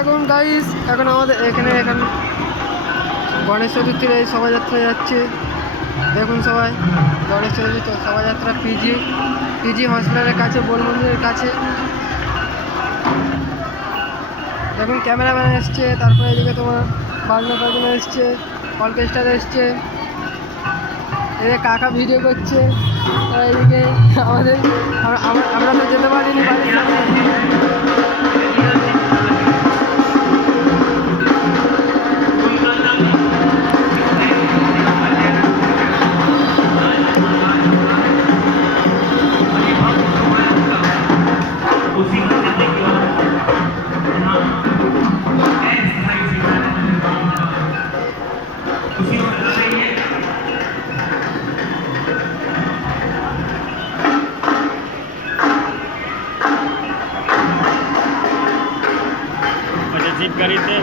এখন গাইস এখন আমাদের এখানে এখন গণেশ চতুর্থীর এই শোভাযাত্রা যাচ্ছে। দেখুন সবাই, গণেশ চতুর্থী শোভাযাত্রা পিজি হসপিটালের কাছে, বোল মন্দিরের কাছে। দেখুন ক্যামেরাম্যান এসছে, তারপরে এদিকে তোমার বাজনা টাজনা এসছে, অর্কেস্ট্রা এসছে, এদিকে কাকা ভিডিও করছে। এদিকে আমাদের আমরা তো যেতে পারিনি বাড়ির সামনে। জিপ গাড়িতে